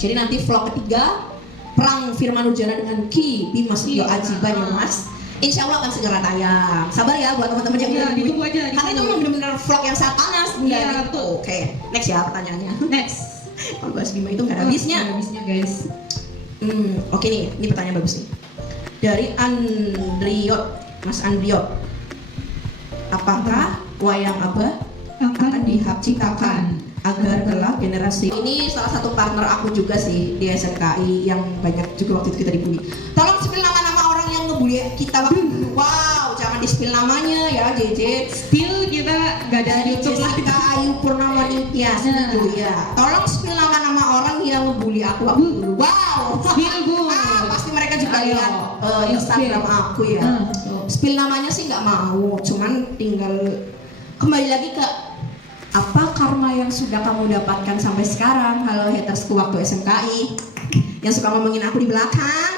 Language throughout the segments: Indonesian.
Jadi nanti vlog ketiga perang Firman Ujana dengan Ki Bima Setio Aji Banyumas. Insya Allah akan segera tayang. Sabar ya buat teman-teman yang ya, ditunggu aja. Karena itu memang benar-benar vlog yang sangat panas. Iya, betul. Oke, next ya pertanyaannya. Next. Kalau bahas Bima itu nggak ada habisnya. Nggak ada habisnya guys. Oke nih, ini pertanyaan bagus nih. Dari Andriot, Mas Andriot. Apakah wayang Abah akan diciptakan agar kelak generasi ini salah satu partner aku juga sih di SMKI yang banyak juga waktu itu kita dibully. Tolong spill nama-nama orang yang ngebully kita waktu dulu. Wow, jangan di spill namanya ya JJ. Still kita nggak ada Dari YouTube lah. Jessica Ayu Purnama Ningtyas dulu ya. Tolong spill nama-nama orang yang ngebully aku waktu dulu. Wow, Spill Bu. pasti mereka juga Ayo. lihat Instagram aku ya. Spill namanya sih nggak mau, cuman tinggal kembali lagi ke apa karma yang sudah kamu dapatkan sampai sekarang. Halo hatersku waktu SMKI yang suka ngomongin aku di belakang.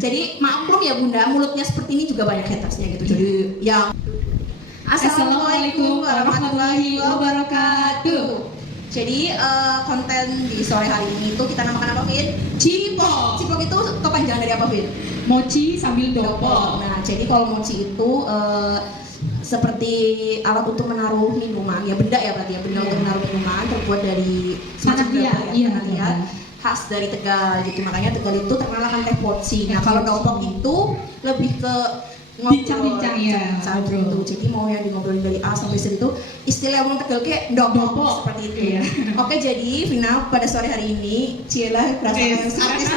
Jadi maklum ya bunda, mulutnya seperti ini juga banyak hatersnya gitu. Jadi yang Assalamualaikum warahmatullahi wabarakatuh. Jadi konten di sore hari ini itu kita namakan apa, Vin? Cipok. Cipok itu kepanjangan dari apa, Vin? Mochi sambil dopol. Nah, jadi kalau mochi itu seperti alat untuk menaruh minuman, ya benda ya berarti ya, benda untuk menaruh minuman terbuat dari Tanah liat, iya, tanah liat, khas dari Tegal gitu. Makanya Tegal itu terkenal akan teh poci. Nah, kalau dopok itu lebih ke Bincang-bincang ya, gitu. Jadi mau yang ngobrolin dari A sampai Z itu istilah orang Tegal kayak dopok seperti itu. Iya. Oke, jadi Vina pada sore hari ini Ciela artis namanya.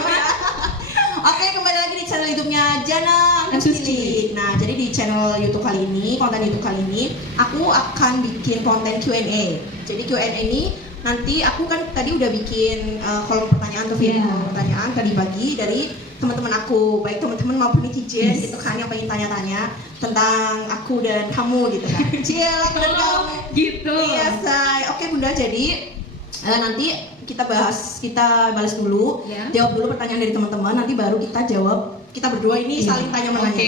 Oke, kembali lagi di channel YouTube-nya Jana Ansus Cilik. Nah, jadi di channel YouTube kali ini, konten YouTube kali ini, aku akan bikin konten Q&A. Jadi Q&A ini nanti aku kan tadi udah bikin kolom pertanyaan tuh, kolom pertanyaan tadi pagi dari teman-teman aku, baik teman-teman maupun netizen gitu kan yang pengen tanya-tanya tentang aku dan kamu gitu kan. Ciela dan kamu. Gitu. Iya, say. Oke, Bunda, jadi nanti kita balas dulu, jawab dulu pertanyaan dari teman-teman, nanti baru kita jawab, kita berdua ini saling tanya menanya.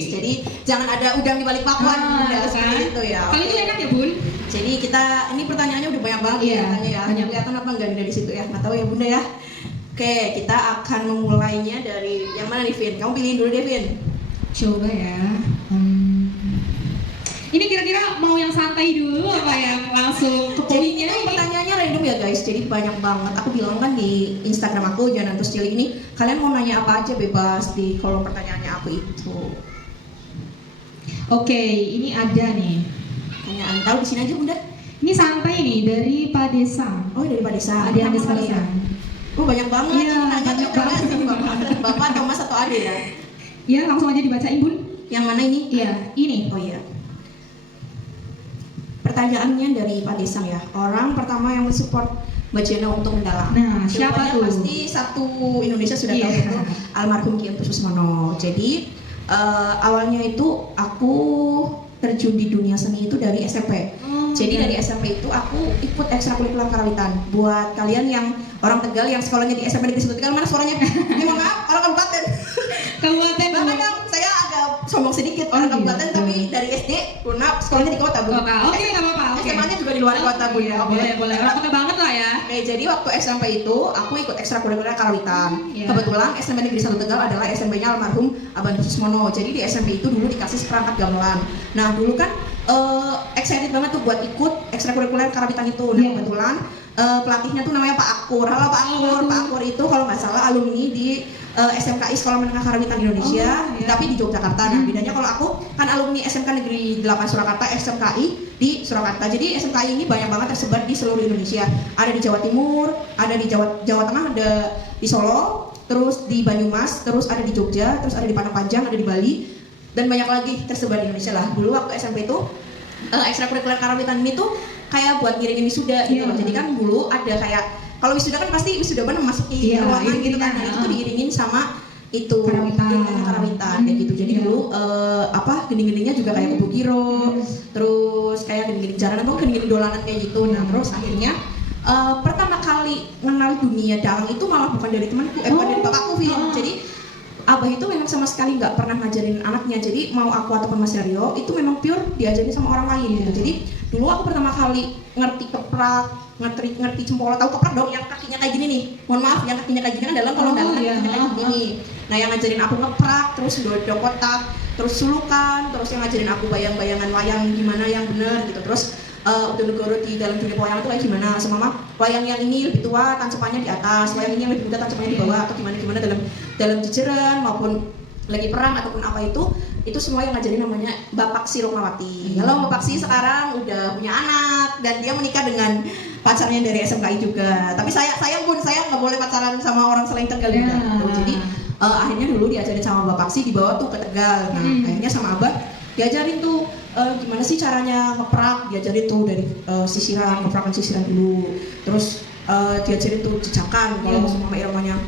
Jadi jangan ada udang di balik papan, seperti itu ya. Kali itu enak ya Bun? Jadi kita, ini pertanyaannya udah banyak banget ya. Kelihatan apa enggak dari situ ya? Nggak tahu ya Bunda ya. Oke, kita akan memulainya dari yang mana nih, Vin? Kamu pilihin dulu deh, Vin. Coba ya. Ini kira-kira mau yang santai dulu apa yang langsung ke poinnya? Jadi pertanyaannya random ya guys, jadi banyak banget. Aku bilang kan di Instagram aku Jana Antus Cilik ini, kalian mau nanya apa aja bebas di kolom pertanyaannya aku itu. Oke, ini ada nih. Pertanyaan, tahu di sini aja Bunda. Ini santai nih dari Pak Desa. Oh, dari Pak Desa. Ada yang Nama kali Desa. Oh, banyak banget. Iya, Ini nanya banyak coba banget. sih Bapak atau Mas atau Ade ya? Ya, langsung aja dibacain Bun. Yang mana ini? Iya, ini. Oh iya. Pertanyaannya dari Pak Desang ya. Orang pertama yang mensupport Mbak Jana untuk mendalam. Nah, siapa jawabannya tuh? Pasti satu Indonesia sudah tahu itu almarhum Ki Entus Susmono. Jadi awalnya itu aku terjun di dunia seni itu dari SMP. Jadi dari SMP itu aku ikut ekstrakurikuler karawitan. Buat kalian yang orang Tegal yang sekolahnya di SMP Negeri 1 Tegal, mana suaranya? Mohon maaf, orang kabupaten. Kabupaten. Bahkan yang saya agak sombong sedikit orang kabupaten, tapi dari SD Luna sekolahnya di kota, Bu. Oke, nggak apa-apa. SMA-nya juga di luar kota, Bu ya. Boleh. Orang kota banget lah ya. Oke, jadi waktu SMP itu aku ikut ekstrakurikuler karawitan. Kebetulan SMP Negeri 1 Tegal adalah SMP-nya almarhum Abang Susmono. Jadi di SMP itu dulu dikasih seperangkat gamelan. Nah, dulu kan excited banget tuh buat ikut ekstrakurikuler karawitan itu. Nah, kebetulan pelatihnya tuh namanya Pak Akur. Halo Pak Akur. Pak Akur itu kalau nggak salah alumni di SMKI Sekolah Menengah Karawitan Indonesia, tapi di Yogyakarta. Nah, bedanya kalau aku kan alumni SMK Negeri 8 Surakarta, SMKI di Surakarta. Jadi SMKI ini banyak banget tersebar di seluruh Indonesia. Ada di Jawa Timur, ada di Jawa Tengah, ada di Solo, terus di Banyumas, terus ada di Jogja, terus ada di Padang Panjang, ada di Bali, dan banyak lagi tersebar di Indonesia lah. Dulu waktu SMP itu ekstrakurikuler karawitan ini tuh kayak buat ngiringin wisuda gitu loh. Jadi kan dulu ada kayak, kalau wisuda kan pasti wisudawan memasuki ruangan gitu kan. Nah, itu tuh diiringin sama itu karawitan kayak gitu. Jadi dulu gending-gendingnya juga kayak kubu giro, terus kayak gending-gending jaranan atau gending-gending dolanan kayak gitu. Nah, terus akhirnya pertama kali mengenal dunia dalang itu malah bukan dari temanku, bukan dari bapakku, Jadi Abah itu memang sama sekali nggak pernah ngajarin anaknya. Jadi mau aku ataupun Mas Aryo itu memang pure diajarin sama orang lain gitu. Jadi dulu aku pertama kali ngerti keprak, ngerti cempolo, tahu keprak dong yang kakinya kayak gini nih. Mohon maaf, yang kakinya kayak gini kan dalam, kalau dalam kan iya. kakinya kayak gini. Nah, yang ngajarin aku ngeprak, terus dodok kotak, terus sulukan, terus yang ngajarin aku bayang-bayangan wayang gimana yang bener gitu. Terus udah negoro di dalam dunia pewayangan itu kayak gimana. Semama wayang yang ini lebih tua tancepannya di atas, wayang ini yang lebih muda tancepannya di bawah, atau gimana dalam jejeran maupun lagi perang ataupun apa itu semua yang ngajarin namanya Bapak Si Rokmawati. Halo Bapak Si sekarang udah punya anak dan dia menikah dengan pacarnya dari SMKI juga. Tapi saya nggak boleh pacaran sama orang selain Tegal juga. Gitu. Jadi akhirnya dulu diajarin sama Bapak Si dibawa tuh ke Tegal. Nah akhirnya sama Abah diajarin tuh gimana sih caranya ngeprak, diajarin tuh dari ngeprakan sisiran dulu. Terus diajarin tuh jejakan kalau sama irama-irama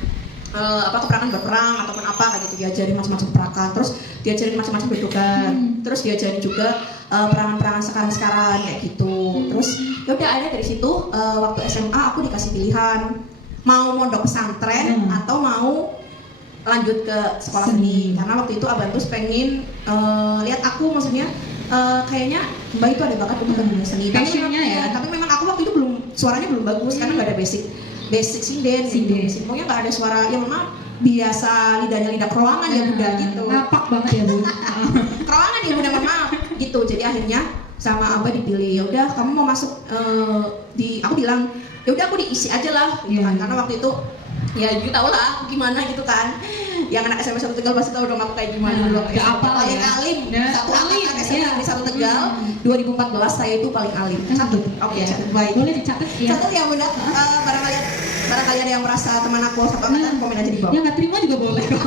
keperangan berperang ataupun apa kayak gitu, diajarin macam-macam perakan, terus diajarin macam-macam bedokan, terus diajarin juga perangan-perangan sekarang kayak gitu. Terus ya udah akhirnya dari situ waktu SMA aku dikasih pilihan mau mondok pesantren atau mau lanjut ke sekolah seni, karena waktu itu Abang terus pengen lihat aku, maksudnya kayaknya Mbak itu ada bakat untuk dunia seni. Passionnya ya. Tapi memang aku waktu itu suaranya belum bagus karena nggak ada basic sinden gitu. Pokoknya nggak ada suara yang memang biasa lidahnya lidah keroangan ya Bunda gitu. Napak banget ya Bu. Keroangan ya Bunda, maaf gitu. Jadi akhirnya sama Abah dipilih. Ya udah kamu mau masuk aku bilang ya udah aku diisi aja lah gitu kan. Karena waktu itu ya juga tau lah aku gimana gitu kan. Yang anak SMP 1 Tegal pasti tahu dong aku kayak gimana dulu. Paling alim. Satu angkatan SMP di 1 Tegal 2014 saya itu paling alim. Catat. Oke, baik. Boleh dicatat ya. Catat ya Bunda. Barangkali ada yang merasa teman aku satu angkatan, komen aja di bawah. Ya nggak terima juga boleh kok.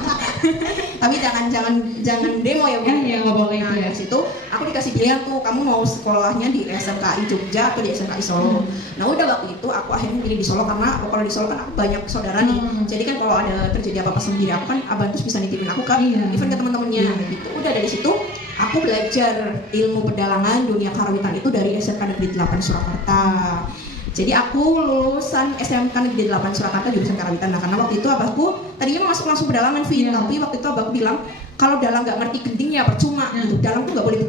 Tapi jangan demo ya Bunda. Ya nggak boleh Nah, itu ya. dari situ aku dikasih pilihan tuh, kamu mau sekolahnya di SMKI Jogja atau di SMKI Solo. Nah udah waktu itu aku akhirnya pilih di Solo karena kalau di Solo kan aku banyak saudara nih. Jadi kan kalau ada terjadi apa-apa sama diri aku kan Abang terus bisa nitipin aku kan, even ke teman-temannya gitu. Udah dari situ aku belajar ilmu pedalangan dunia karawitan itu dari SMK Negeri 8 Surakarta. Jadi aku lulusan SMK Negeri 8 Surakarta jurusan karawitan. Nah karena waktu itu abahku tadinya mau masuk langsung pedalangan tapi waktu itu abahku bilang kalau dalang nggak ngerti gending ya percuma gitu. Dalang tuh nggak boleh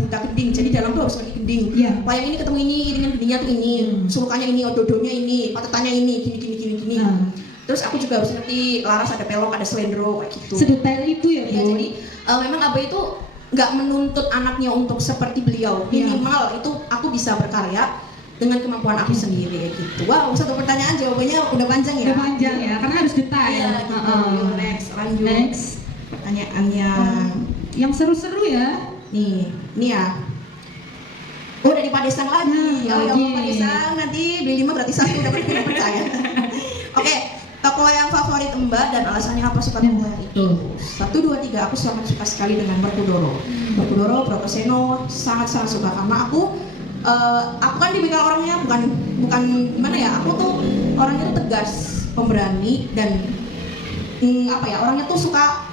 buta gending. Jadi dalang tuh harus ngerti gending. Wayang ini ketemu ini, iringan gendingnya tuh ini, sulukannya ini, ododonya ini, patetannya ini, gini. Terus aku juga harus ngerti laras ada pelok, ada selendro kayak gitu. Sedetail itu ya Bu. Iya, jadi memang abah itu nggak menuntut anaknya untuk seperti beliau. Minimal itu aku bisa berkarya dengan kemampuan aku sendiri gitu. Wow, satu pertanyaan jawabannya udah panjang ya. Udah panjang ya, karena harus detail. Iya, gitu. Next, lanjut. Next. Pertanyaannya yang seru-seru ya. nih ya. Oh, dari Padesang lagi. Ya Padesang nanti beli 5 gratis 1 udah percaya. Oke, toko yang favorit Mbak dan alasannya apa suka toko yang itu? 1, 2, 3, aku sangat suka sekali dengan Berkudoro. Berkudoro, Brotoseno, sangat suka karena aku kan tipikal orangnya bukan gimana ya, aku tuh orangnya tuh tegas, pemberani dan orangnya tuh suka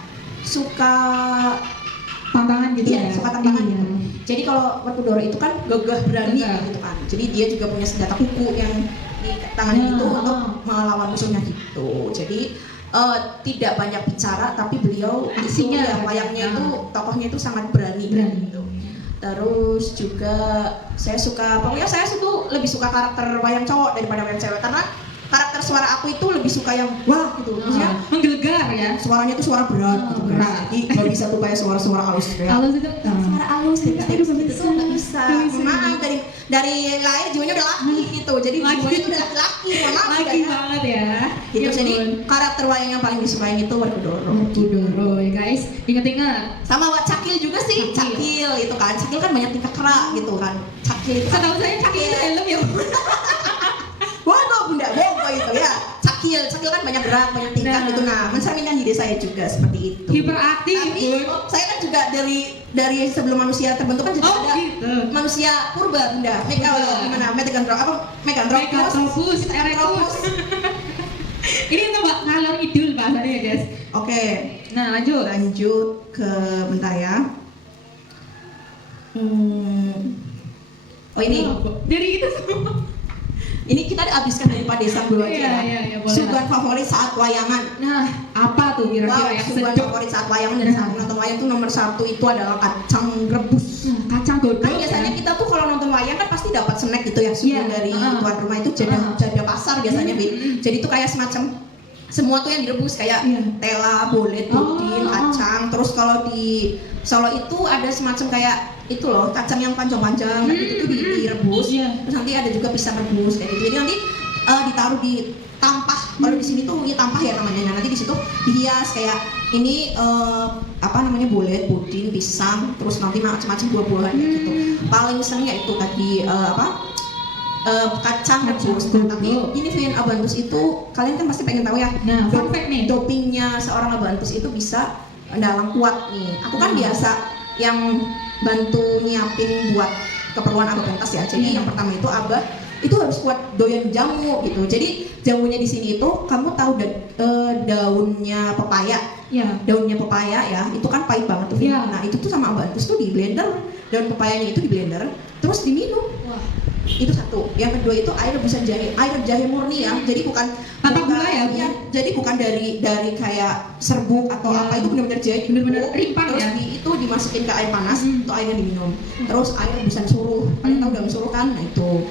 tantangan gitu ya. Suka tantangan gitu. Jadi kalau Berkudoro itu kan gagah berani gitu kan. Jadi dia juga punya senjata kuku yang di tangannya itu untuk melawan musuhnya gitu. Jadi tidak banyak bicara tapi beliau aksinya wayangnya itu tokohnya itu sangat berani gitu. Terus juga saya tuh lebih suka karakter wayang cowok daripada wayang cewek karena karakter suara aku itu lebih suka yang wah gitu, maksudnya menggelegar ya. Suaranya tuh suara berat gitu kan. Jadi nggak bisa tuh kayak suara halus kayak halus itu suara halus gitu tuh nggak bisa. Maaf dari lahir jiwanya udah laki gitu, jadi jiwanya itu udah laki, maaf laki banget ya. Gitu, jadi karakter wayang yang paling disukain itu Berkudoro. Berkudoro ya guys, ingat-ingat. Sama Cakil juga sih, Cakil itu kan, Cakil kan banyak tingkah kera gitu kan. Cakil itu setahu saya Cakil itu helm ya. Waduh Bunda, bogo itu ya. Cakil kan banyak gerak, banyak tingkah gitu. Nah, mencerminkan diri saya juga seperti itu. Hiperaktif. Tapi saya kan juga dari sebelum manusia terbentuk kan juga ada manusia purba Bunda. Meganthropus erectus. Ini kita ngalor idul bahasanya ya guys. Oke. Nah lanjut ke bentar ya. Oh ini dari itu semua. Ini kita habiskan dari Padesang dulu aja. Iya, Suguhan favorit saat wayangan. Nah, apa tuh kira-kira yang suguhan favorit saat wayangan dan saat nonton wayang tuh nomor 1 itu adalah kacang rebus. Kacang godok. Kan biasanya kita tuh kalau nonton wayang wayang kan pasti dapat snack gitu ya, suguhan dari tuan rumah itu jadah pasar biasanya, Bin. Jadi itu kayak semacam semua tuh yang direbus kayak tela, bolet, budin, kacang. Terus kalau di Solo itu ada semacam kayak itu loh, kacang yang panjang-panjang, itu tuh direbus. Terus nanti ada juga pisang rebus kayak gitu. Jadi nanti ditaruh di tampah. Kalau di sini tuh ya tampah ya namanya. Nah, nanti di situ dihias kayak ini apa namanya, bolet, budin, pisang, terus nanti macam-macam buah-buahan gitu. Paling seneng ya itu tadi kacang rebus. Tapi ini Vin, abantus itu kalian kan pasti pengen tahu ya. Nah, fun fact nih. Dopingnya seorang abantus itu bisa dalam kuat nih. Aku kan biasa yang bantu nyiapin buat keperluan abah pentas ya. Jadi yang pertama itu abah itu harus kuat doyan jamu gitu. Jadi jamunya di sini itu kamu tahu daunnya pepaya. Daunnya pepaya ya, itu kan pahit banget tuh. Nah, itu tuh sama abantus tuh di blender. Daun pepayanya itu di blender terus diminum. Itu satu. Yang kedua itu air rebusan jahe, air jahe murni ya. Jadi bukan gula ya. Jadi bukan dari kayak serbuk atau apa, itu benar-benar jahe, benar-benar rimpang terus ya. Itu dimasukin ke air panas, itu airnya diminum. Terus air rebusan suruh, kalian tahu daun suruh kan? Nah itu.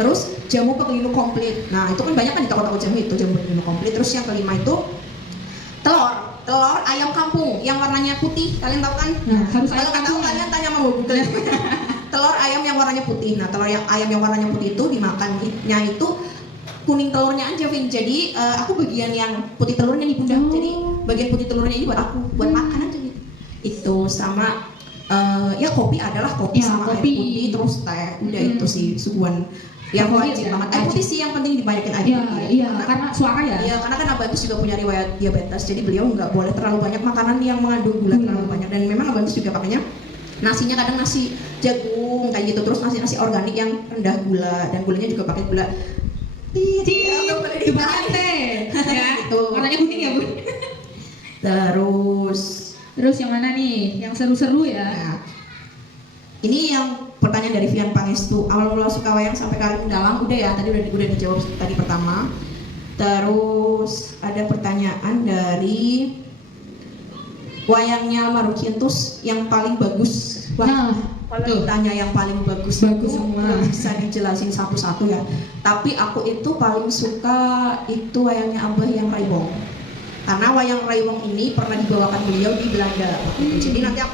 Terus jamu pegelinu komplit. Nah itu kan banyak kan di toko-toko jamu itu jamu pegelinu komplit. Terus yang kelima itu telur ayam kampung yang warnanya putih, kalian tahu kan? Harus kalau ayam nggak tahu kalian tanya sama Google. Telur ayam yang warnanya putih. Nah ayam yang warnanya putih itu dimakannya itu kuning telurnya aja, Vin. Jadi aku bagian yang putih telurnya nih bunda. Jadi bagian putih telurnya ini buat aku, buat makan aja gitu. Itu sama ya kopi adalah kopi sama air putih, terus teh. Udah itu sih suguhan yang wajib banget. Air putih sih yang penting dibanyakin air putih. Iya, karena suara ya. Iya, karena kan Abantus juga punya riwayat diabetes. Jadi beliau nggak boleh terlalu banyak makanan yang mengandung gula terlalu banyak. Dan memang Abantus juga pakainya nasinya kadang nasi jagung kayak gitu, terus nasi organik yang rendah gula, dan gulanya juga pakai gula Kebanyakan teh. Ya. Warnanya kuning ya, Bu. Terus yang mana nih? Yang seru-seru ya. Nah, ini yang pertanyaan dari Vian Pangestu. Awal mula suka wayang sampai kali mendalam, udah ya, tadi udah dijawab tadi pertama. Terus ada pertanyaan dari wayangnya Almarhum Cintus yang paling bagus. Kalau ditanya yang paling bagus semua. Bisa dijelasin satu-satu ya. Tapi aku itu paling suka itu wayangnya Abah yang Raibong. Karena wayang Raibong ini pernah dibawakan beliau di Belanda. Jadi nanti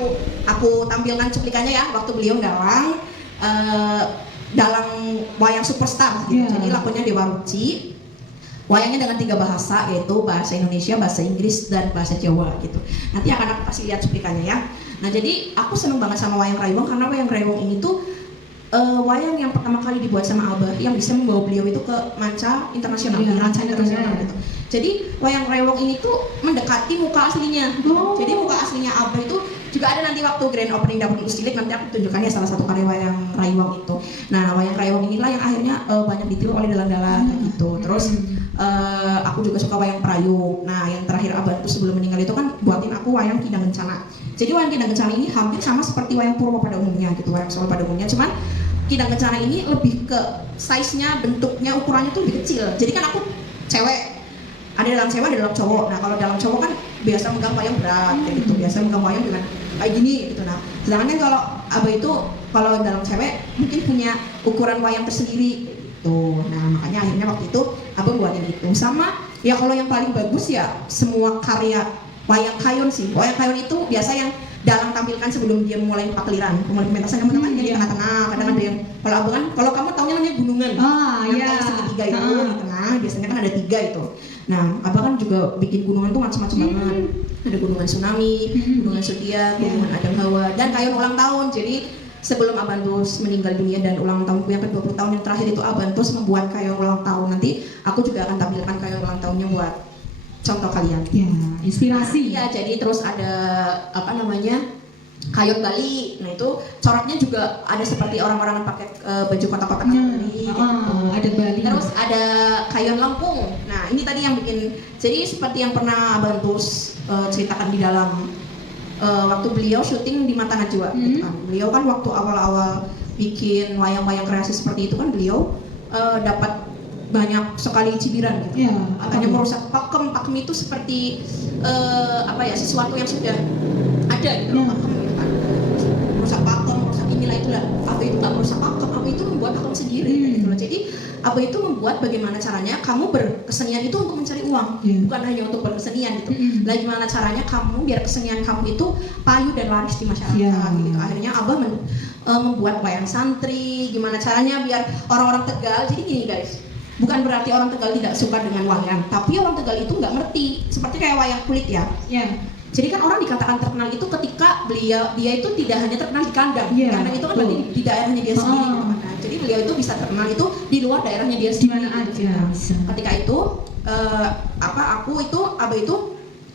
aku tampilkan cuplikannya ya waktu beliau dalam wayang superstar gitu. Jadi lakonnya Dewa Ruci. Wayangnya dengan 3 bahasa, yaitu bahasa Indonesia, bahasa Inggris, dan bahasa Jawa gitu. Nanti akan aku kasih lihat cuplikannya ya. Nah jadi aku seneng banget sama wayang Raibong karena wayang Raibong ini tuh wayang yang pertama kali dibuat sama Abah yang bisa membawa beliau itu ke manca internasional, manca internasional gitu. Jadi wayang Raibong ini tuh mendekati muka aslinya. Jadi muka aslinya Abah itu juga ada nanti waktu grand opening Dapur Cilik, nanti aku tunjukkan ya salah satu karya wayang Raibong itu. Nah wayang Raibong inilah yang akhirnya banyak ditiru oleh dalang-dalang gitu. Terus aku juga suka wayang Prayu. Nah yang terakhir Abah itu sebelum meninggal itu kan buatin aku wayang Kindang Kencana. Jadi wayang Kindang Kencana ini hampir sama seperti wayang Purwo pada umumnya gitu, wayang Solo pada umumnya. Cuman Kindang Kencana ini lebih ke size-nya, bentuknya, ukurannya tuh lebih kecil. Jadi kan aku cewek, ada dalam cewek, ada dalam cowok. Nah kalau dalam cowok kan biasa megang wayang berat kayak gitu, biasa megang wayang dengan kayak gini gitu. Nah sedangkan kalau Abah itu kalau dalam cewek mungkin punya ukuran wayang tersendiri gitu. Nah makanya akhirnya waktu itu Abah buatin itu. Sama ya kalau yang paling bagus ya semua karya wayang kayon sih. Wayang kayon itu biasa yang dalang tampilkan sebelum dia mulai pakliran, mulai pementasan. Kamu kan di tengah-tengah, kadang ada yang kalau Abah kan, kalau kamu taunya namanya gunungan, yang segitiga itu di tengah, biasanya kan ada 3 itu. Nah, Abah kan juga bikin gunungan tuh macam-macam banget. Ada gunungan tsunami, gunungan zodiak, gunungan Adam Hawa, dan kayon ulang tahun. Jadi sebelum Abantus meninggal dunia dan ulang tahunku yang ke-20 tahun yang terakhir itu Abantus membuat kayon ulang tahun. Nanti aku juga akan tampilkan kayon ulang tahunnya buat contoh kalian. Ya, inspirasi. Iya, jadi terus ada apa namanya? Kayon Bali. Nah, itu coraknya juga ada seperti orang-orang yang pakai baju kotak-kotak Bali gitu. Ada Bali. Terus ada kayon Lampung. Nah, ini tadi yang bikin, jadi seperti yang pernah Abantus ceritakan di dalam waktu beliau syuting di Mata Najwa gitu kan. Beliau kan waktu awal-awal bikin wayang-wayang kreasi seperti itu kan beliau dapat banyak sekali cibiran gitu. Katanya merusak pakem. Pakem itu seperti apa ya, sesuatu yang sudah ada gitu. Pakem gitu kan. Merusak pakem, merusak inilah itulah. Abe itu nggak merusak akun, Abe itu membuat akun sendiri gitu loh. Jadi Abe itu membuat bagaimana caranya kamu berkesenian itu untuk mencari uang, bukan hanya untuk berkesenian gitu. Lah gimana caranya kamu biar kesenian kamu itu payu dan laris di masyarakat gitu. Akhirnya Abah membuat wayang santri, gimana caranya biar orang-orang Tegal. Jadi gini guys, bukan berarti orang Tegal tidak suka dengan wayang, tapi orang Tegal itu nggak ngerti. Seperti kayak wayang kulit ya. Jadi kan orang dikatakan terkenal itu ketika dia itu tidak hanya terkenal di kandang, kandang itu kan berarti di daerahnya dia sendiri gitu kan. Nah, jadi beliau itu bisa terkenal itu di luar daerahnya dia sendiri. Dimana aja. Ketika itu Abah itu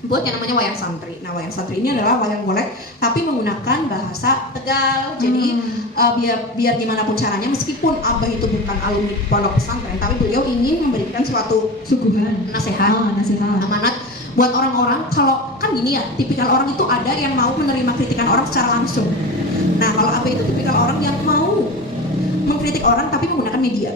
buat yang namanya wayang santri. Nah, wayang santri ini adalah wayang golek tapi menggunakan bahasa Tegal. Jadi biar gimana pun caranya, meskipun Abah itu bukan alumni pondok pesantren, tapi beliau ingin memberikan suatu Suguhan, nasihat, amanat buat orang-orang. Kalau kan gini ya, tipikal orang itu ada yang mau menerima kritikan orang secara langsung. Nah, kalau Abah itu tipikal orang yang mau mengkritik orang tapi menggunakan media.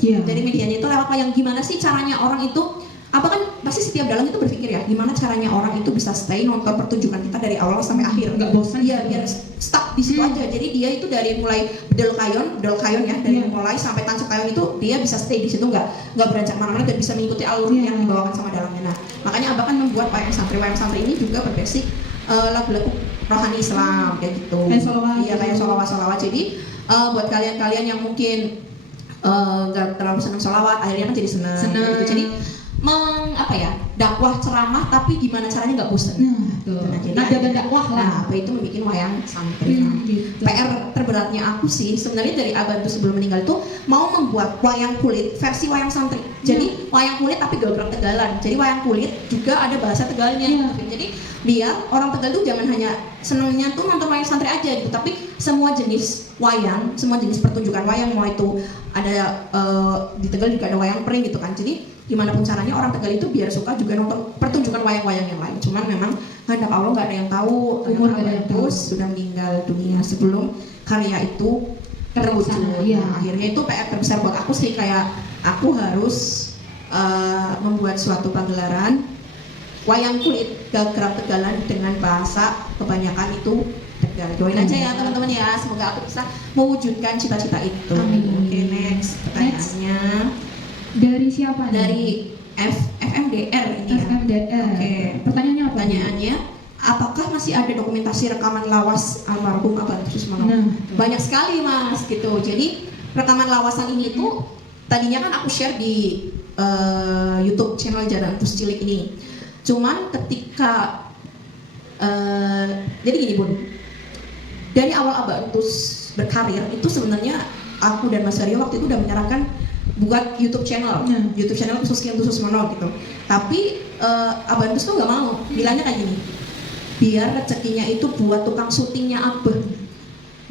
Jadi medianya itu lewat wayang. Gimana sih caranya orang itu, apa kan pasti setiap dalang itu berpikir ya, gimana caranya orang itu bisa stay nonton pertunjukan kita dari awal sampai akhir, nggak bosan. Iya, biar stuck di situ aja. Jadi dia itu dari mulai bedol kayon ya, dari mulai sampai tancap kayon itu dia bisa stay di situ, nggak beranjak mana-mana dan bisa mengikuti alur yang dibawakan sama dalangnya. Nah, makanya Abah kan membuat wayang santri. Wayang santri ini juga berbasic lagu-lagu rohani Islam kayak gitu. Kayak sholawat. Jadi buat kalian yang mungkin nggak terlalu senang sholawat, akhirnya kan jadi senang. Gitu. Jadi dakwah ceramah tapi gimana caranya nggak bosan. Nada dan dakwah lah. Nah, Abah itu membuat wayang santri. Gitu. PR terberatnya aku sih sebenarnya dari Abah itu sebelum meninggal itu mau membuat wayang kulit versi wayang santri. Jadi wayang kulit tapi gerak Tegalan. Jadi wayang kulit juga ada bahasa Tegalnya. Jadi biar orang Tegal tuh jangan hanya senangnya tuh nonton wayang santri aja gitu, tapi semua jenis wayang, semua jenis pertunjukan wayang, mau itu ada di Tegal juga ada wayang pring gitu kan. Jadi gimana pun caranya orang Tegal itu biar suka juga nonton pertunjukan wayang-wayang yang lain. Cuman memang kehendak Allah nggak ada yang tahu. Umur nggak ada yang tahu. Sudah meninggal dunia sebelum karya itu terwujud. Nah, akhirnya itu PR terbesar buat aku sih, kayak aku harus membuat suatu pagelaran wayang kulit gerak Tegalan dengan bahasa kebanyakan itu Tegal. Doain aja ya teman-teman ya, semoga aku bisa mewujudkan cita-cita itu. Oke, next pertanyaannya. Dari siapa? Dari FMDR ini ya. FMDR. Oke. Pertanyaannya apa? Pertanyaannya, apakah masih ada dokumentasi rekaman lawas almarhum Abah Susmono? Banyak sekali mas gitu. Jadi rekaman lawasan ini tuh tadinya kan aku share di YouTube channel Jalan Terus Cilik ini. Cuman ketika jadi gini Bun, dari awal Abah Entus berkarir itu sebenarnya aku dan Mas Aryo waktu itu udah menyarankan buat YouTube channel khusus Kian Susmono gitu. Tapi Abah Entus tuh nggak mau, bilangnya kayak gini, biar rezekinya itu buat tukang syutingnya Abah,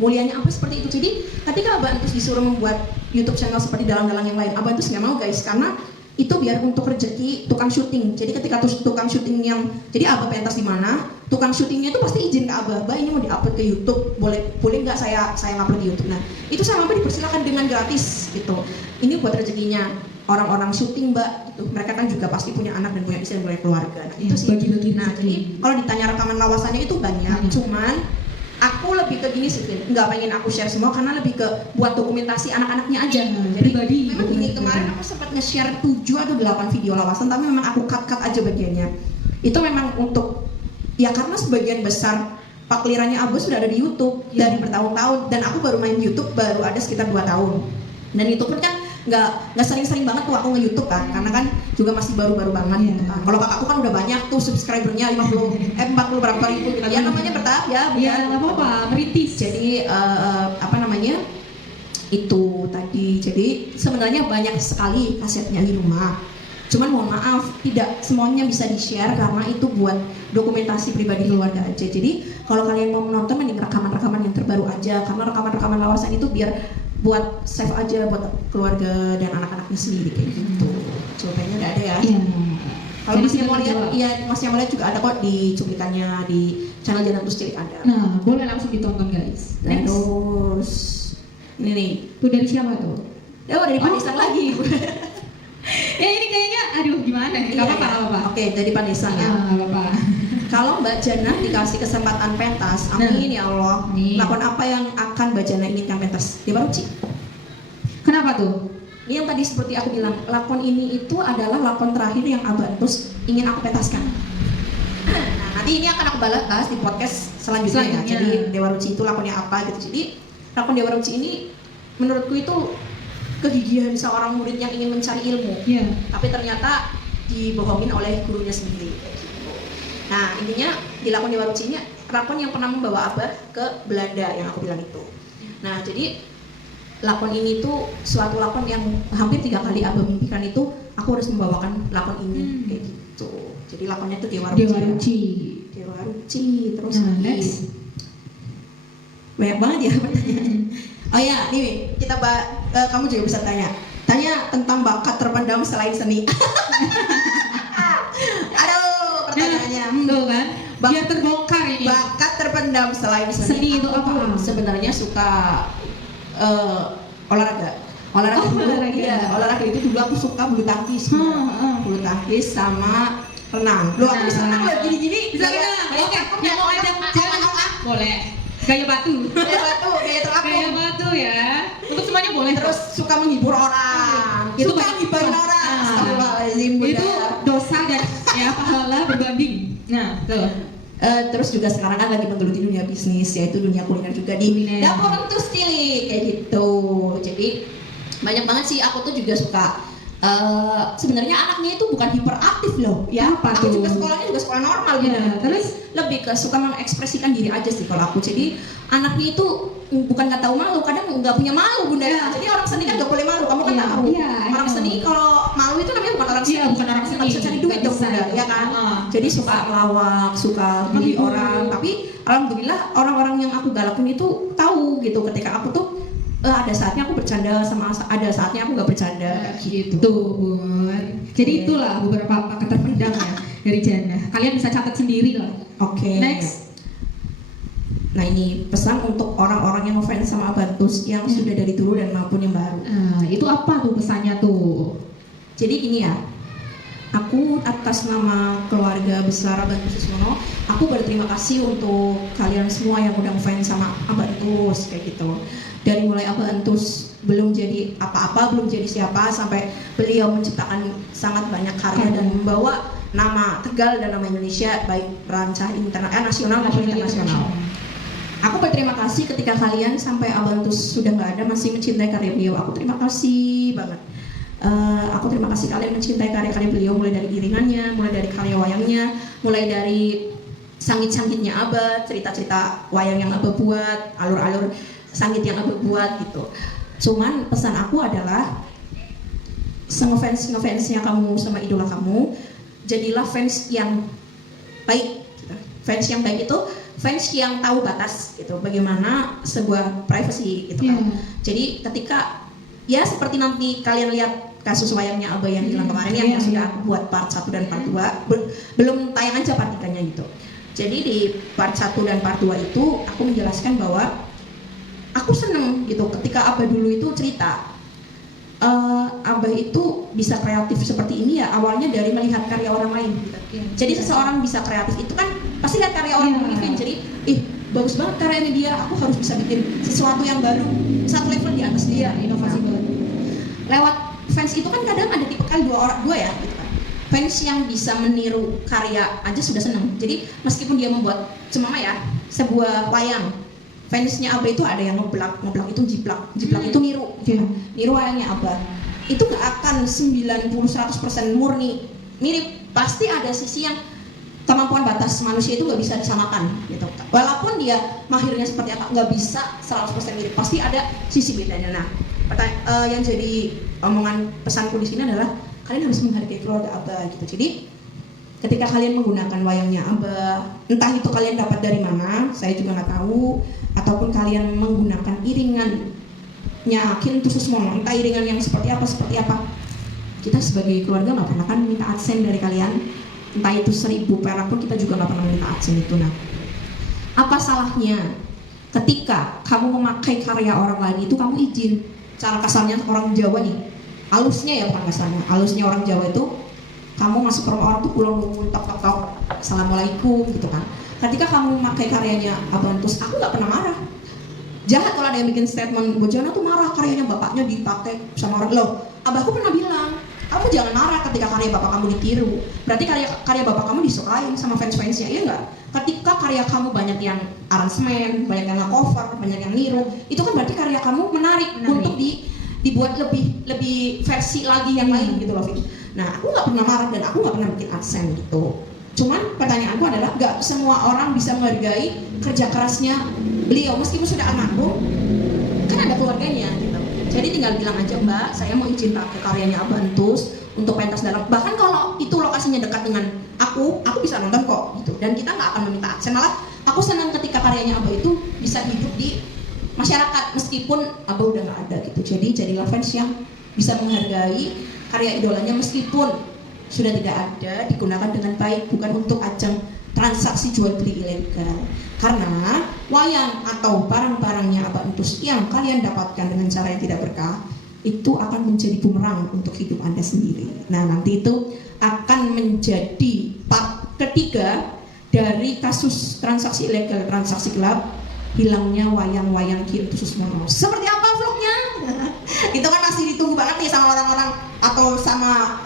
mulianya Abah seperti itu. Jadi ketika Abah Entus disuruh membuat YouTube channel seperti dalang-dalang yang lain, Abah Entus nggak mau guys, karena itu biar untuk rezeki tukang syuting. Jadi ketika tukang syuting yang, jadi Abah pentas di mana, tukang syutingnya itu pasti izin ke Abah, ini mau diupload ke YouTube, boleh nggak saya ngupload di YouTube. Nah itu sama Abah dipersilakan dengan gratis gitu. Ini buat rezekinya orang-orang syuting mbak gitu. Mereka kan juga pasti punya anak dan punya istri dan punya keluarga. Nah itu sih. Nah jadi kalau ditanya rekaman lawasannya itu banyak, cuman aku lebih ke gini sih, nggak pengen aku share semua karena lebih ke buat dokumentasi anak-anaknya aja. Jadi memang gini, kemarin aku sempat nge-share 7 atau 8 video lawasan, tapi memang aku cut aja bagiannya. Itu memang untuk, ya karena sebagian besar paklirannya Abah sudah ada di YouTube dari bertahun-tahun, dan aku baru main YouTube baru ada sekitar 2 tahun. Dan itu pun kan nggak sering-sering banget tuh aku nge-YouTube kan, karena kan juga masih baru-baru banget gitu kan. Kalau kakakku kan udah banyak tuh subscribernya 40 berapa ribu gitu. Ya namanya bertahap ya. Iya, nggak apa-apa, meritis. Jadi itu tadi. Jadi sebenarnya banyak sekali kasetnya di rumah. Cuman mohon maaf, tidak semuanya bisa di-share karena itu buat dokumentasi pribadi keluarga aja. Jadi kalau kalian mau menonton, mending rekaman-rekaman yang terbaru aja, karena rekaman-rekaman lawasan itu biar buat save aja buat keluarga dan anak-anaknya sendiri kayak gitu. Jawabannya udah ada ya. Kalau masih mau lihat, masih mau lihat juga ada kok di cuplikannya di channel Jalan Terus Cilik ada. Nah, boleh langsung ditonton guys. Next. Terus ini nih. Itu dari siapa tuh? Dari Panisan lagi. Ya ini kayaknya, aduh gimana ya? Gak apa-apa. Oke, dari Panisan ya. Gak apa-apa. Kalau Mbak Jana dikasih kesempatan pentas, amin ya Allah. Amin. Lakon apa yang akan Mbak Jana inginkan pentas? Dewa Ruci. Kenapa tuh? Ini yang tadi seperti aku bilang, lakon ini itu adalah lakon terakhir yang Abantus ingin aku pentaskan. Nah, nanti ini akan aku bahas di podcast selanjutnya. Ya. Jadi Dewa Ruci itu lakonnya apa gitu. Jadi lakon Dewa Ruci ini menurutku itu kegigihan seorang murid yang ingin mencari ilmu. Iya. Tapi ternyata dibohongin oleh gurunya sendiri. Nah, intinya di lakon Dewa Ruci ini lakon yang pernah membawa Abah ke Belanda yang aku bilang itu. Nah, jadi lakon ini tuh suatu lakon yang hampir 3 kali Abah mimpikan itu aku harus membawakan lakon ini kayak gitu. Jadi lakonnya itu Dewa Ruci. Dewa Ruci. Dewa Ruci terus Nah, lagi. next. Banyak banget ya pertanyaan. Oh ya, nih kita kamu juga bisa tanya tentang bakat terpendam selain seni. Aduh, pertanyaannya. Tuh kan? Bak- Biar terbongkar ini. Bakat terpendam selain seni. Seni itu Aku apa? Sebenarnya suka olahraga. Olahraga Oh, dulu, olahraga. iya, olahraga itu dulu aku suka bulu tangkis. Bulu tangkis sama renang. Loh, aku bisa renang loh, gini-gini. Bisa renang. Oke, yang mau ajak jalan boleh. Gaya batu. Gaya batu, gaya terapung. Gaya batu ya. Untuk semuanya boleh. Terus suka menghibur orang. Itu Suka banyak. menghibur orang. Ah. Astagfirullahaladzim, Bunda. Itu dosa dan ya pahala berbanding. Nah, tuh. Terus juga sekarang kan lagi menggeluti dunia bisnis, yaitu dunia kuliner juga di Kuliner. dapur Entus Cilik kayak gitu. Jadi banyak banget sih, aku tuh juga suka. Sebenarnya anaknya itu bukan hiperaktif loh, ya. Apa Aku tuh? juga sekolahnya juga sekolah normal gitu. Ya, terus? Lebih ke suka mengekspresikan diri aja sih kalau aku. Jadi anaknya itu bukan nggak tahu malu, kadang nggak punya malu Bunda. Ya. Jadi orang seni kan nggak boleh malu, kamu kan Iya, tahu. iya, Orang iya. seni kalau malu itu namanya bukan orang seni. Iya, bukan orang seni. Nggak bisa cari duit Nggak dong bisa. Bunda, ya kan? Jadi suka ngelawak, suka bully Menghibur. orang. Tapi alhamdulillah orang-orang yang aku galakin itu tahu gitu ketika aku tuh ada saatnya aku bercanda sama ada saatnya aku nggak bercanda Gitu, Bun. Jadi itulah beberapa bakat terpendam ya dari Jana. Kalian bisa catat sendiri lah. Oke. Next. Nah ini pesan untuk orang-orang yang ngefans sama Abantus yang sudah dari dulu dan maupun yang baru. Itu apa tuh pesannya tuh? Jadi gini ya, aku atas nama keluarga besar Abantus Susmono, aku berterima kasih untuk kalian semua yang udah ngefans sama Abantus kayak gitu. Dari mulai Abantus belum jadi apa-apa, belum jadi siapa, sampai beliau menciptakan sangat banyak karya dan membawa nama Tegal dan nama Indonesia baik rancah nasional maupun internasional. Aku berterima kasih ketika kalian sampai Abantus sudah nggak ada masih mencintai karya beliau. Aku terima kasih banget. Aku terima kasih kalian mencintai karya-karya beliau, mulai dari iringannya, mulai dari karya wayangnya, mulai dari sangit-sangitnya Abah, cerita-cerita wayang yang Abah buat, alur-alur sangit yang Abah buat gitu. Cuman pesan aku adalah ngefans-ngefansnya kamu sama idola kamu, jadilah fans yang baik gitu. Fans yang baik itu fans yang tahu batas gitu, bagaimana sebuah privacy gitu kan. Jadi ketika ya seperti nanti kalian lihat kasus wayangnya Abah yang hilang kemarin yang sudah aku buat part 1 dan part 2 belum tayang aja part 3-nya gitu. Jadi di part 1 dan part 2 itu aku menjelaskan bahwa aku seneng gitu ketika Abah dulu itu cerita Abah itu bisa kreatif seperti ini ya awalnya dari melihat karya orang lain gitu. Jadi seseorang bisa kreatif itu kan pasti lihat karya orang lain. Jadi bagus banget karyanya dia, aku harus bisa bikin sesuatu yang baru satu level di atas dia, inovasi baru. Lewat fans itu kan kadang ada tipe kali dua ya gitu kan. Fans yang bisa meniru karya aja sudah seneng. Jadi meskipun dia membuat cuma ya sebuah wayang, fansnya Abah itu ada yang ngeblak itu jiplak itu niru wayangnya Abah. Itu nggak akan 90-100% murni mirip, pasti ada sisi yang kemampuan batas manusia itu nggak bisa disamakan gitu. Walaupun dia mahirnya seperti apa, nggak bisa 100% mirip, pasti ada sisi bedanya. Nah, yang jadi omongan pesanku di sini adalah kalian harus menghargai keluarga Abah gitu. Jadi ketika kalian menggunakan wayangnya Abah, entah itu kalian dapat dari mana, saya juga nggak tahu, ataupun kalian menggunakan iringannya Kintu Susmono, entah iringan yang seperti apa, kita sebagai keluarga nggak pernah kan minta adsen dari kalian, entah itu 1000 perak pun kita juga nggak pernah minta adsen itu. Nah, apa salahnya ketika kamu memakai karya orang lain itu kamu izin? Cara kasarnya orang Jawa nih, halusnya ya bukan kasarnya, halusnya orang Jawa itu kamu masuk ke rumah orang tuh pulang tok assalamualaikum gitu kan. Ketika kamu pakai karyanya Abantus, aku nggak pernah marah. Jahat kalau ada yang bikin statement Bojana tuh marah karyanya bapaknya dipakai sama orang. Loh, abahku pernah bilang, kamu jangan marah ketika karya bapak kamu ditiru. Berarti karya bapak kamu disukain sama fans-fansnya, iya nggak? Ketika karya kamu banyak yang aransemen, banyak yang cover, banyak yang niru, itu kan berarti karya kamu menarik. Untuk dibuat lebih versi lagi yang lain gitu loh, Vin. Nah, aku nggak pernah marah dan aku nggak pernah bikin adsense gitu. Cuman pertanyaanku adalah nggak semua orang bisa menghargai kerja kerasnya beliau meskipun sudah almarhum, kan ada keluarganya gitu. Jadi tinggal bilang aja, Mbak, saya mau izin pakai karyanya Abantus untuk pentas dalam. Bahkan kalau itu lokasinya dekat dengan aku bisa nonton kok gitu. Dan kita nggak akan meminta adsense. Malah aku senang ketika karyanya Abah itu bisa hidup di masyarakat meskipun Abah udah nggak ada gitu. Jadi jadilah fans yang bisa menghargai karya idolanya meskipun sudah tidak ada, digunakan dengan baik, bukan untuk ajang transaksi jual beli ilegal. Karena wayang atau barang-barangnya Abantus yang kalian dapatkan dengan cara yang tidak berkah itu akan menjadi bumerang untuk hidup Anda sendiri. Nah, nanti itu akan menjadi part ketiga dari kasus transaksi ilegal, transaksi gelap, hilangnya wayang-wayang Ki Entusiasmono. Seperti apa vlognya? Itu kan masih ditunggu banget nih sama orang-orang atau sama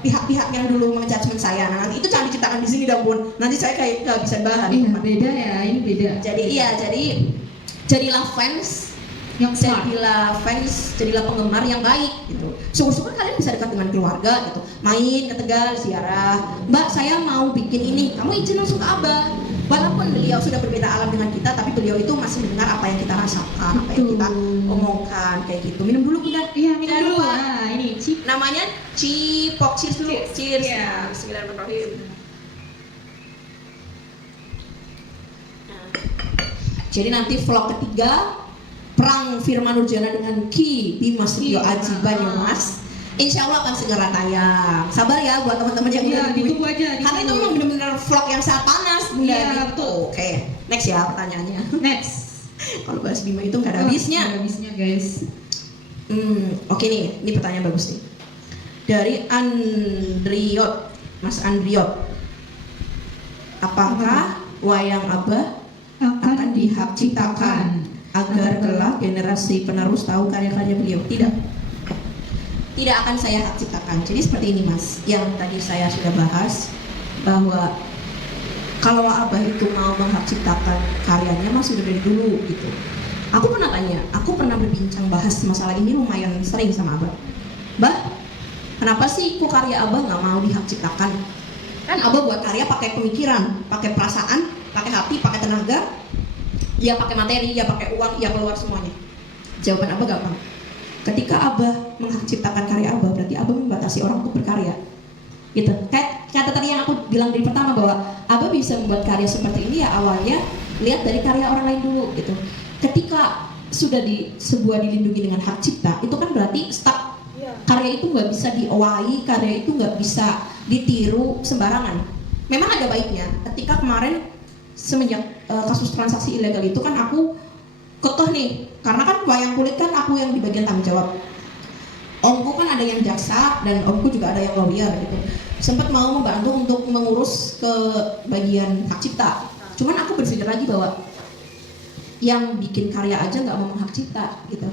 pihak-pihak yang dulu menjudgment saya. Nah, nanti itu jangan diceritakan di sini dong, Bun. Nanti saya kayak nggak bisa bahan. Iya, beda ya, ini beda. Jadi jadilah fans Yang smart. jadilah penggemar yang baik gitu. Syukur-syukur kalian bisa dekat dengan keluarga gitu. Main ke Tegal, ziarah. Mbak, saya mau bikin ini. Kamu izin langsung ke Abah. Walaupun beliau sudah berbeda alam dengan kita, tapi beliau itu masih mendengar apa yang kita rasakan, apa yang kita omongkan kayak gitu. Minum dulu, Bunda. Iya, minum Jangan dulu. lupa. Nah, ini Cip. Namanya Cipok. Cheers dulu. Cheers. Iya. Bismillahirrahmanirrahim. Nah, jadi nanti vlog ketiga perang Firman Nurjana dengan Ki Bima Setio Iya. Aji Banyumas, insya Allah akan segera tayang. Sabar ya buat teman-teman yang Iya, udah nungguin. ditunggu aja. Karena itu memang benar-benar vlog yang sangat panas, Bunda. Iya, Gitu. betul. Oke, next ya pertanyaannya. Next. Kalau bahas Bima itu nggak ada habisnya. Nggak ada habisnya, guys. Oke nih, ini pertanyaan bagus nih. Dari Andriot, Mas Andriot. Apakah wayang Abah akan dihak ciptakan agar kelak generasi penerus tahu karya-karya beliau? Tidak akan saya hak ciptakan. Jadi seperti ini, Mas, yang tadi saya sudah bahas bahwa kalau Abah itu mau menghak ciptakan karyanya Mas sudah dari dulu gitu. Aku pernah tanya, aku pernah berbincang bahas masalah ini lumayan sering sama Abah. Mbah, kenapa sih kok karya Abah nggak mau dihak ciptakan? Kan Abah buat karya pakai pemikiran, pakai perasaan, pakai hati, pakai tenaga, ya pakai materi, ya pakai uang, ya keluar semuanya. Jawaban Abah gampang. Ketika Abah menghak ciptakan karya Abah, berarti Abah membatasi orang untuk berkarya. Gitu. Kayak kata tadi yang aku bilang dari pertama bahwa Abah bisa membuat karya seperti ini ya awalnya lihat dari karya orang lain dulu gitu. Ketika sudah sebuah dilindungi dengan hak cipta, itu kan berarti stuck. Karya itu nggak bisa diowahi, karya itu nggak bisa ditiru sembarangan. Memang ada baiknya. Ketika kemarin semenjak kasus transaksi ilegal itu kan aku kekeh nih, karena kan wayang kulit kan aku yang di bagian tanggung jawab. Omku kan ada yang jaksa dan omku juga ada yang lawyer gitu. Sempat mau membantu untuk mengurus ke bagian hak cipta. Cuman aku berpikir lagi bahwa yang bikin karya aja nggak mau hak cipta gitu.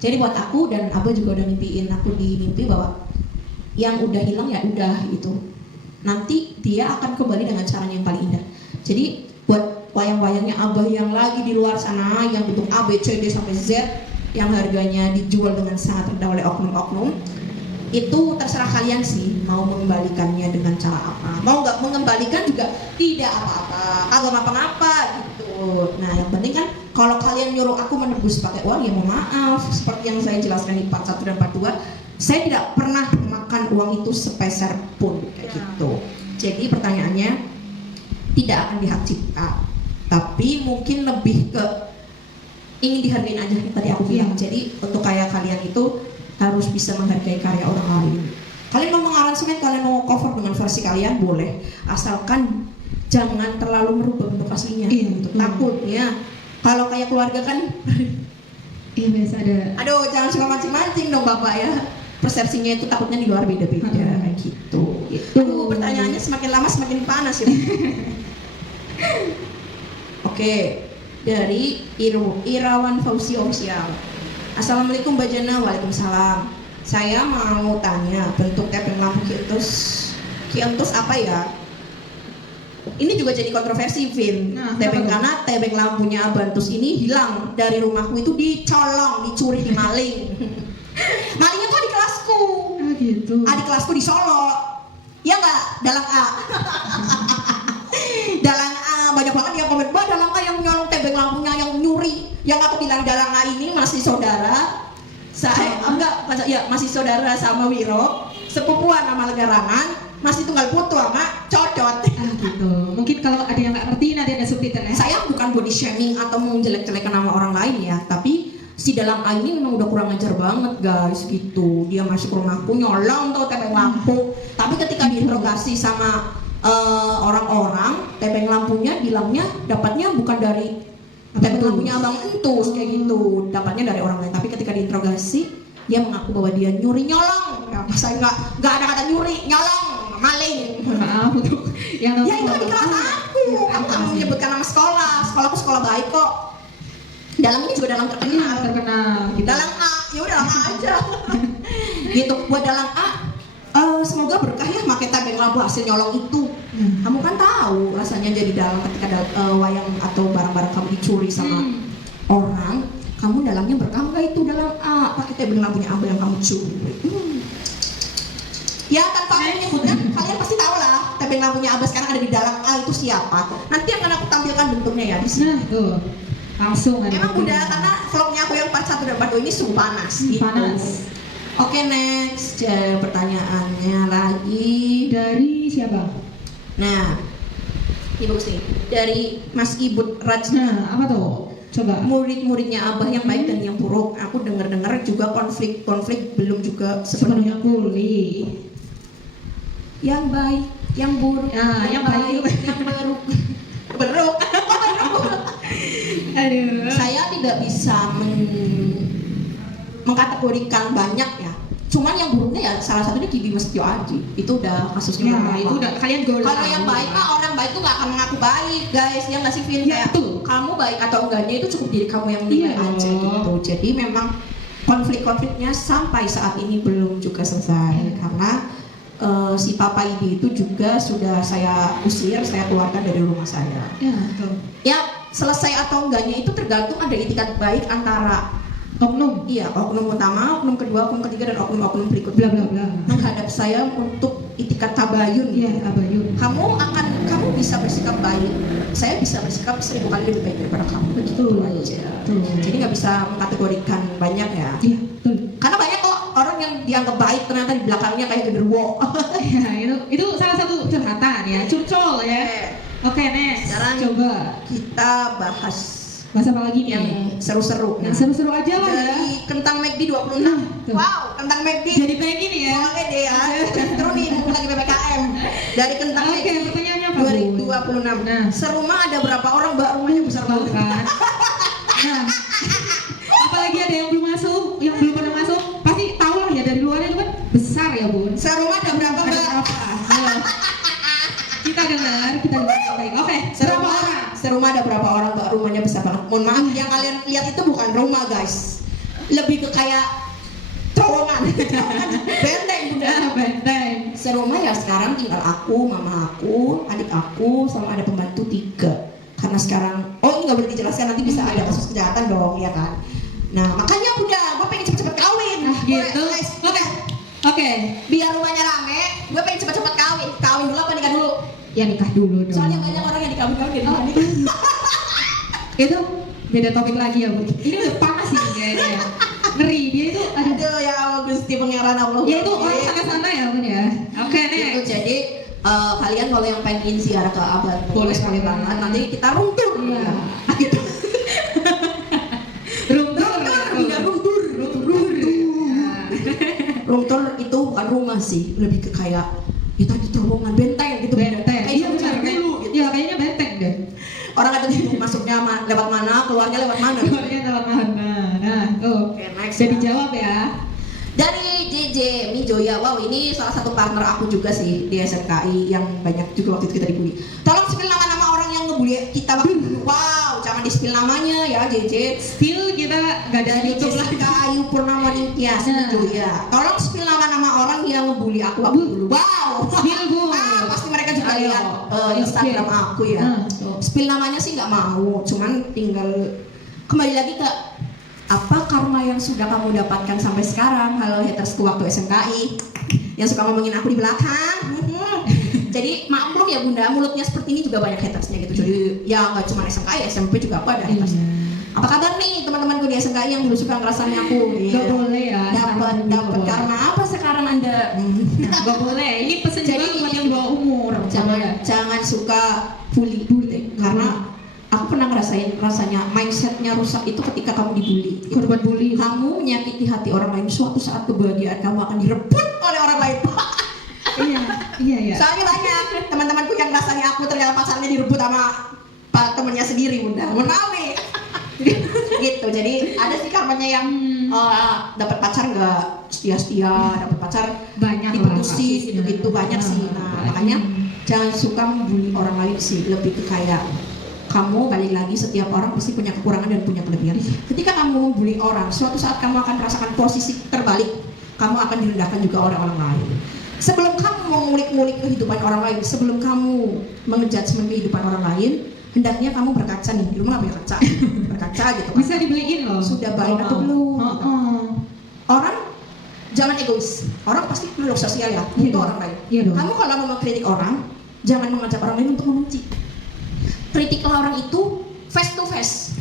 Jadi buat aku dan Abah juga udah mimpiin aku di mimpi bahwa yang udah hilang ya udah gitu. Nanti dia akan kembali dengan caranya yang paling indah. Jadi buat wayang-wayangnya Abah yang lagi di luar sana yang bentuk A, B, C, D sampai Z yang harganya dijual dengan sangat rendah oleh oknum-oknum, itu terserah kalian sih mau mengembalikannya dengan cara apa. Mau nggak mengembalikan juga tidak apa-apa, kagak ngapa-ngapa gitu. Nah yang penting kan kalau kalian nyuruh aku menebus pakai uang ya mohon maaf, seperti yang saya jelaskan di part 1 dan part 2, saya tidak pernah memakan uang itu sepeser pun kayak gitu. Jadi pertanyaannya tidak akan dihak cipta, tapi mungkin lebih ke ingin dihargain aja yang tadi aku bilang. Jadi untuk kayak kalian itu harus bisa menghargai karya orang lain. Kalian mau mengaransemen, kalian mau cover dengan versi kalian boleh, asalkan jangan terlalu merubah bentuk aslinya. Untuk takutnya kalau kayak keluarga kan Iya biasa ada. aduh jangan suka mancing-mancing dong Bapak ya. Persepsinya itu takutnya di luar beda-beda kayak gitu. Itu pertanyaannya semakin lama semakin panas ya. Oke, dari Irawan Fauzi Official. Assalamualaikum Mbak Jana. Waalaikumsalam. Saya mau tanya, bentuk tebeng lampu kientus apa ya? Ini juga jadi kontroversi, Vin. Nah, Karena tebeng lampunya Abantus ini hilang dari rumahku, itu dicolong, dicuri, dimaling. Malingnya tuh adik kelasku. Gitu. Adik kelasku di Solo. Ya nggak? Dalang A. Dalang A, banyak banget yang komen, "Mbak, Dalang A yang nyolong tebeng lampunya, yang nyuri." Yang aku bilang Dalang A ini masih saudara. Masih saudara sama Wiro, sepupuan sama Legarangan, masih tunggal putu sama Cocot. Gitu. Mungkin kalau ada yang nggak ngerti nanti ada subtitlenya. Saya bukan body shaming atau mau jelek-jelekan nama orang lain ya, tapi si Dalang A ini memang udah kurang ajar banget guys gitu. Dia masuk ke rumahku nyolong tuh tebeng lampu, tapi ketika diinterogasi sama orang-orang, tebeng lampunya bilangnya dapatnya bukan dari tebeng lampunya Abang Entus kayak gitu, dapatnya dari orang lain. Tapi ketika diinterogasi, dia mengaku bahwa dia nyuri nyolong. Ya, saya nggak ada kata nyuri, nyolong, maling. Maaf untuk yang Ya itu di kelas aku kamu menyebutkan nama sekolahku sekolah baik kok. Dalam ini juga dalam terkenal terkenal. Gitu. Dalang A, ya udah Dalang A aja. Gitu, buat Dalang A, semoga berkah ya pakai tebeng lampu hasil nyolong itu. Kamu kan tahu rasanya jadi dalang ketika wayang atau barang-barang kamu dicuri sama orang, kamu dalangnya berkah nggak itu Dalang A pakai tebeng lampunya Abah yang kamu curi. Ya tanpa aku menyebutkan, kalian pasti tahu lah tebeng lampunya Abah sekarang ada di Dalang A itu siapa. Nanti akan aku tampilkan bentuknya ya di sini. Nah tuh, langsung ada. Emang udah, karena vlognya aku yang part 1 dan part 2 ini sungguh panas gitu. Panas. Oke, next pertanyaannya lagi Dari siapa? Nah, ini bagus nih, dari Mas Ibut Rajna. Nah, apa tuh? Coba. Murid-muridnya Abah yang baik dan yang buruk. Aku dengar-dengar juga konflik belum juga Sepenuhnya sepenuhnya pulih. yang baik, yang buruk, Nah, yang baik. yang buruk. Beruk. Aduh. Saya tidak bisa mengkategorikan banyak ya. Cuman yang buruknya ya salah satunya Kibi Mestio Aji. Itu udah kasusnya. Nah, itu udah kalian goal. Kalau yang baik mah orang baik tuh gak akan mengaku baik, guys. Ya nggak sih, Vin? Ya, Kayak tuh. kamu baik atau enggaknya itu cukup diri kamu yang menilai Iya, aja gitu. Jadi memang konflik-konfliknya sampai saat ini belum juga selesai karena si Papa ini itu juga sudah saya usir, saya keluarkan dari rumah saya. Ya, tuh. Ya selesai atau enggaknya itu tergantung ada itikat baik antara Oknum. iya, oknum utama, oknum kedua, oknum ketiga, dan oknum berikut Bla bla bla. menghadap saya untuk itikat tabayun. Iya, abayun. Kamu bisa bersikap baik, saya bisa bersikap 1000 kali lebih baik daripada kamu. Begitu aja. Tuh. Jadi nggak bisa mengkategorikan banyak ya. Iya, betul. Karena banyak kok orang yang dianggap baik ternyata di belakangnya kayak genderuwo. Ya, itu salah satu curhatan ya, curcol ya. Oke, next. Sekarang coba kita bahas bahasa apa lagi nih? yang seru-seru. Yang seru-seru aja lah ya. Dari kentang McD 26. Tuh. Wow, kentang McD. Jadi pengen gini ya. Boleh deh ya. Terus nih mumpung lagi PPKM. Dari kentang Oke, McD pertanyaannya apa, Bu? 2026. Nah. Serumah ada berapa orang, Mbak? Rumahnya besar Tuh banget. kan. Nah, apalagi ada yang belum masuk, yang belum pernah masuk, pasti tahu lah ya dari luarnya itu kan besar ya, Bun. Serumah ada berapa, Ada Mbak? apa? Ayo. Kita dengar baik. Oke, berapa orang? Serumah ada berapa orang, Mbak? Rumahnya besar banget. Mohon maaf, yang kalian lihat itu bukan rumah, guys. Lebih ke kayak terowongan. Benteng, Bunda. Benteng. Serumah ya sekarang tinggal aku, mama aku, adik aku, sama ada pembantu 3. Karena sekarang, ini nggak boleh dijelaskan, nanti bisa ada kasus kejahatan dong, ya kan? Nah, makanya Bunda, gue pengen cepet-cepet kawin. Gitu. Oke. Biar rumahnya rame, gue pengen cepet-cepet kawin. Kawin dulu apa nikah dulu? Ya nikah dulu dong. Soalnya banyak orang yang dikawin-kawin dari Oh. nikah. Itu beda topik lagi ya, Bu. Ini udah panas sih kayaknya. Ngeri, dia itu ada. Aduh ya Allah, Gusti Pangeran Allah. Ya itu orang sana-sana ya, Bun ya. Oke, Gitu, nih. jadi kalian kalau yang pengen ziarah ke Abah Boleh boleh banget. Nanti kita room tour. Iya. Gitu. Room tour. Iya, room tour. Room tour itu bukan rumah sih, lebih ke kayak ya tadi terowongan benteng gitu. Benteng. Kayak Iya zaman benar. dulu gitu. Iya, kayaknya benteng deh. Orang ada bingung masuknya lewat mana, keluarnya lewat mana. Keluarnya lewat mana? Nah, tuh. Oke, next. Jadi jawab ya. Dari JJ Mijoya, wow Wow, ini salah satu partner aku juga sih di SMKI yang banyak juga waktu itu kita dibully. Tolong spill nama-nama orang yang ngebully kita waktu dulu. Wow, jangan di spill namanya ya JJ. Still kita gak ada Dari YouTube lah. Jessica Ayu Purnama Ningtyas gitu ya. Tolong spill nama-nama orang yang ngebully aku waktu dulu. Wow. Spill, Bu. Pasti mereka juga Ayo. lihat Ayo, Instagram spill. aku ya. Spill namanya sih nggak mau, cuman tinggal kembali lagi ke apa karma yang sudah kamu dapatkan sampai sekarang. Halo hatersku waktu SMKI yang suka ngomongin aku di belakang. Jadi maklum ya bunda, mulutnya seperti ini juga banyak hatersnya gitu. Jadi ya nggak cuma SMKI, SMP juga aku ada hatersnya. Apa kabar nih teman-temanku di SMKI yang dulu suka ngerasain aku? Gak boleh ya. Dapat karena apa sekarang anda? Gak boleh. Ini pesan juga Jadi buat yang di bawah umur. jangan suka bully karena aku pernah ngerasain rasanya mindsetnya rusak itu ketika kamu dibully. Korban bully. Kamu menyakiti hati orang lain, suatu saat kebahagiaan kamu akan direbut oleh orang lain. Iya. Soalnya banyak teman-temanku yang rasanya aku ternyata pacarnya direbut sama temennya sendiri bunda. Menawi. Gitu. Jadi ada sih karmanya yang dapat pacar nggak setia-setia, dapat pacar Banyak diputusin gitu banyak sih. Nah makanya jangan suka membuli orang lain sih, lebih ke kayak kamu balik lagi setiap orang pasti punya kekurangan dan punya kelebihan. Ketika kamu membuli orang, suatu saat kamu akan merasakan posisi terbalik. Kamu akan direndahkan juga oleh orang lain. Sebelum kamu mau ngulik-ngulik kehidupan orang lain, sebelum kamu mengejudgment kehidupan orang lain, hendaknya kamu berkaca nih, di rumah punya kaca, berkaca gitu. Bisa dibeliin loh. Sudah baik atau belum? Oh. Orang jangan egois. Orang pasti perlu sosial ya, Iya untuk dong. orang lain. Iya dong. Kamu kalau mau mengkritik orang, jangan mengajak orang lain untuk membenci. Kritiklah orang itu face to face.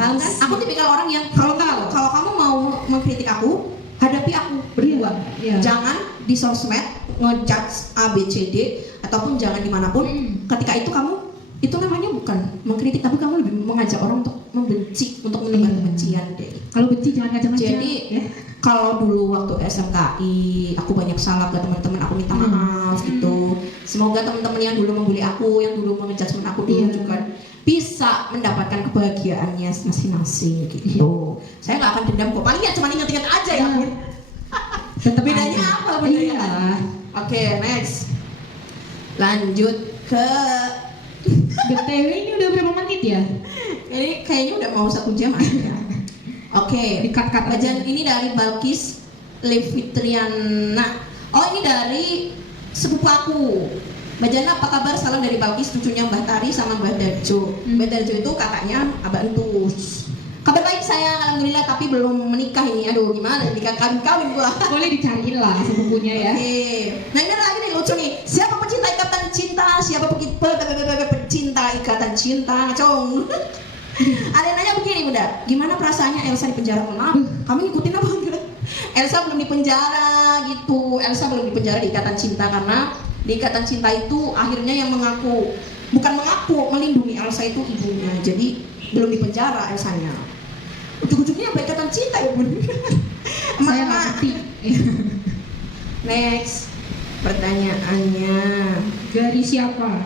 Paham kan? Aku tipikal orang yang kalau kamu mau mengkritik aku, hadapi aku berdua. Iya. Jangan di sosmed ngejudge A B C D ataupun jangan dimanapun. Ketika itu kamu itu namanya bukan mengkritik tapi kamu lebih mengajak orang untuk membenci, untuk menebar kebencian deh. Kalau benci jangan ngajak-ngajak. Jadi kalau dulu waktu SMKI aku banyak salah ke teman-teman, aku minta maaf gitu. Semoga teman-teman yang dulu membuli aku, yang dulu mengejudgment aku dulu juga bisa mendapatkan kebahagiaannya masing-masing gitu. Saya nggak akan dendam kok, paling ya cuma ingat-ingat aja ya bun. Bedanya apa bedanya? Oke, next. Lanjut ke BTW ini udah berapa menit ya? ini kayaknya udah mau 1 jam aja. Oke, Di-cut-cut aja. bagian ini dari Balkis Levitriana. Oh ini dari sepupu aku. Mbak Jana apa kabar? Salam dari Balkis, cucunya Mbah Tari sama Mbah Darjo. Mbah Darjo itu kakaknya Abah Entus. Kabar baik saya, alhamdulillah, tapi belum menikah ini. Aduh gimana, nikah kawin gua. Boleh dicariin lah sepupunya ya. Oke. Nah ini lagi nih lucu nih. Siapa pecinta ikatan cinta? Siapa pecinta ikatan cinta? Cong. Ada yang nanya begini bunda, gimana perasaannya Elsa di penjara? Maaf, kamu ngikutin apa enggak? Elsa belum di penjara gitu. Elsa belum di penjara di ikatan cinta karena di ikatan cinta itu akhirnya yang melindungi Elsa itu ibunya. Jadi belum di penjara Elsanya. Ujung-ujungnya apa ikatan cinta ya bun? Saya nggak ngerti. Next pertanyaannya. Dari siapa?